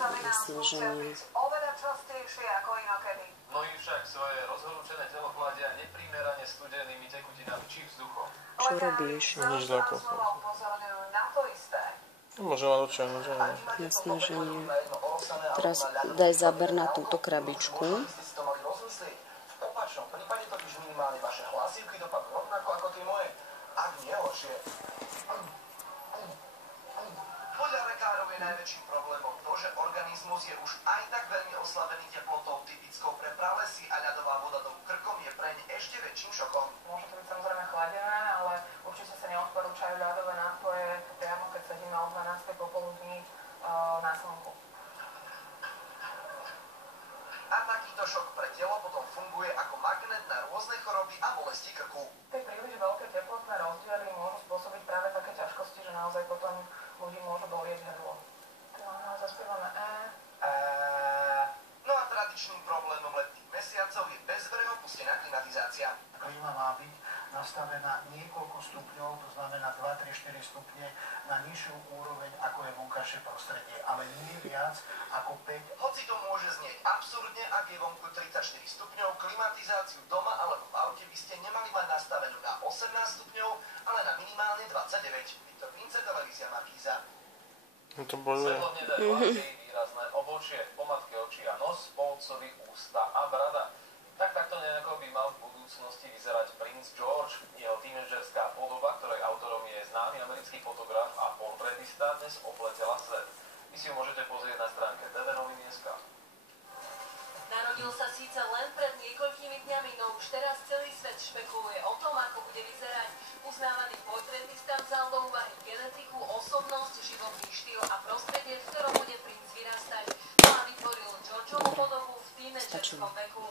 Jasne, že nie. Mnohí však svoje rozhorúčené telo chladia neprimerane studenými tekutinami či vzduchom. Čo robíš? Nič takého. Môže mať očiami, že nie. Jasne, že nie. Teraz daj záber na túto krabičku. V opačnom prípade totiž minimálne vaše hlasivky dopadnú rovnako ako tie moje. Ak nie horšie. Podľa lekárov je najväčším problémom to, že organizmus je už aj tak veľmi oslabený teplotou typickou pre pralesy a ľadová voda do krkom je preň ešte väčším šokom. Môže to byť samozrejme chladené, ale určite sa neodporúčajú ľadové nápoje priamo keď sedíme o 12. popoludní na slnku. A takýto šok pre telo potom funguje ako magnet na rôzne choroby a bolesti krku. Tie príliš veľké teplotné rozdiely môžu spôsobiť práve také ťažkosti, že naozaj potom ľudí môžu bolieť hrdlo. Zaspievame No a tradičným problémom letných mesiacov je bezvreho pustená klimatizácia. Klíma má byť nastavená niekoľko stupňov, to znamená 2, 3, 4 stupne na nižšiu úroveň, ako je vonkajšie prostredie, ale nie viac ako 5. Hoci to môže znieť absurdne, ak je vonku 34 stupňov, klimatizáciu doma alebo v aute by ste nemali mať nastavenú na 18 stupňov, ale na minimálne 29. Viktor Vince, televízia Markíza. No to bolo. Svetlo hnedé vlasy, výrazné obočie, pomadky očí a nos, polcovi, ústa a brada. Takto nejako by mal v budúcnosti vyzerať princ George. Jeho tínedžerská podoba, ktorej autorom je známy americký fotograf a portrétista, dnes opletela svet. Vy si ju môžete pozrieť na stránke tvnoviny.sk. Narodil sa síce len pred niekoľkými dňami, no už teraz celý svet špekuluje o tom, ako bude vyzerať. Uznávaný portrétista vzal do úvahy genetiku, osobnosť, životný štýl a prostredie, v ktorom bude princ vyrastať. No a vytvoril Georgeovu podobu v tínedžerskom veku.